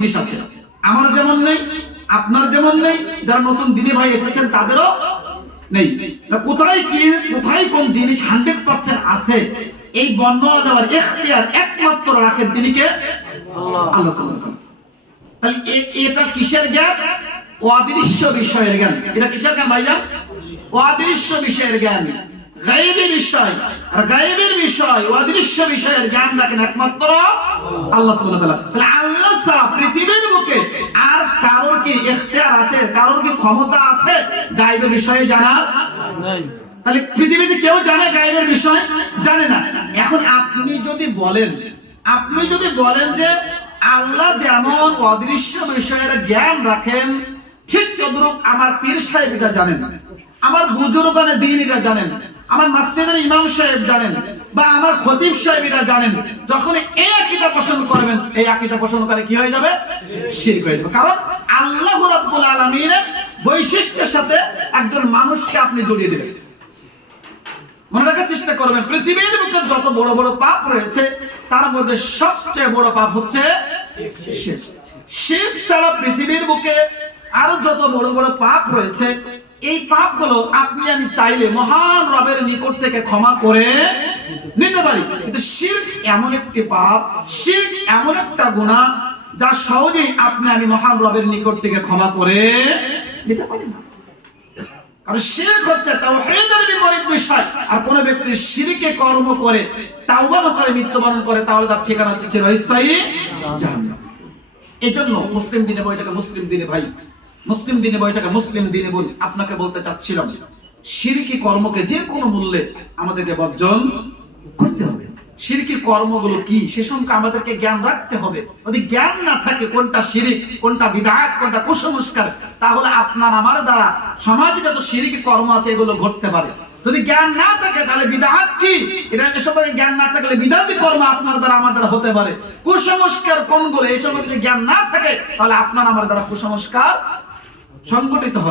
জিনিস আছে, আমার যেমন নেই, আপনার যেমন নেই, যারা নতুন দিনী ভাই এসেছেন তাদেরও নেই। কোথায় কি, কোথায় কোন জিনিস 100% আছে, এই বর্ণনা দেওয়ার ইখতিয়ার একমাত্র রাখেন তিনি কে? আল্লাহ সুবহানাহু ওয়া তাআলা। তাহলে এটা কিসের জ্ঞান? অদৃশ্য বিষয়ের জ্ঞান। এটা কিসের জ্ঞান ভাইজান? অদৃশ্য বিষয়ের জ্ঞান, গায়েবী বিষয়। আর গায়েবের বিষয়, অদৃশ্য বিষয়ের জ্ঞান রাখেন একমাত্র আল্লাহ সুবহানাহু ওয়া তাআলা। তাহলে আল্লাহ ছাড়া পৃথিবীর বুকে আর কারোর কি ইখতিয়ার আছে, কারোর কি ক্ষমতা আছে গায়েবের বিষয়ে জানার? নাই। তাহলে পৃথিবীতে কেউ জানে গায়েবের বিষয়? জানে না। এখন আপনি যদি বলেন যে আল্লাহ যেমন অদৃশ্য বিষয়ের জ্ঞান রাখেন, ঠিক তদ্রূপ আমার পীর সাহেব এটা জানেন, আমার বুজুর্গানে দ্বীন এটা জানেন, আমার মসজিদের ইমাম সাহেব জানেন, বা আমার খতিব সাহেব এটা জানেন, যখন এই আকীদা পোষণ করবেন, এই আকীদা পোষণ করে কি হয়ে যাবে? শিরক হয়ে যাবে। কারণ আল্লাহ রাব্বুল আলামিনের বৈশিষ্ট্যের সাথে একজন মানুষকে আপনি জড়িয়ে দিবেন। মনে রাখার চেষ্টা করবেন, পৃথিবীর বুকে যত বড় বড় পাপ রয়েছে তার মধ্যে সবচেয়ে বড় পাপ হচ্ছে শিরক। শিরক ছাড়া পৃথিবীর বুকে আরো যত বড় বড় পাপ রয়েছে, এই পাপগুলো আপনি আমি চাইলে মহান রবের নিকট থেকে ক্ষমা করে নিতে পারি, কিন্তু শিরক এমন একটি পাপ, শিরক এমন একটা গুনাহ যা সহজেই আপনি আমি মহান রবের নিকট থেকে ক্ষমা করে নিতে পারি না। কারণ শিরক হচ্ছে তাওহীদের বিপরীত বিষয়। আর কোন ব্যক্তি শিরকে কর্ম করে তাওবা না করে মৃত্যুবরণ করে, তাহলে তার ঠিকানা হচ্ছে চিরস্থায়ী জাহান্নাম। এজন্য মুসলিম দিনে বইটাকে মুসলিম দিনে ভাই, মুসলিম দিনে বইটাকে মুসলিম দিনে বোন আপনাকে বলতে চাচ্ছিলাম, শিরকি কর্মকে যে কোনো মূল্যে আমাদেরকে বর্জন করতে হবে। শিরকি কর্মগুলো কি সে সম্পর্কে আমাদেরকে জ্ঞান রাখতে হবে। যদি জ্ঞান না থাকে কোনটা শিরক, কোনটা বিদআত, কোনটা কুসংস্কার, তাহলে আপনার আমার দ্বারা সমাজে যত শিরকি কর্ম আছে এগুলো ঘটতে পারে। যদি জ্ঞান না থাকে তাহলে বিদআত কি, এটা সম্পর্কে জ্ঞান না থাকলে বিদআতি কর্ম আপনার দ্বারা আমার দ্বারা হতে পারে। কুসংস্কার কোনগুলো এই সম্পর্কে জ্ঞান না থাকে তাহলে আপনার আমার দ্বারা কুসংস্কার সংগঠিত হবে।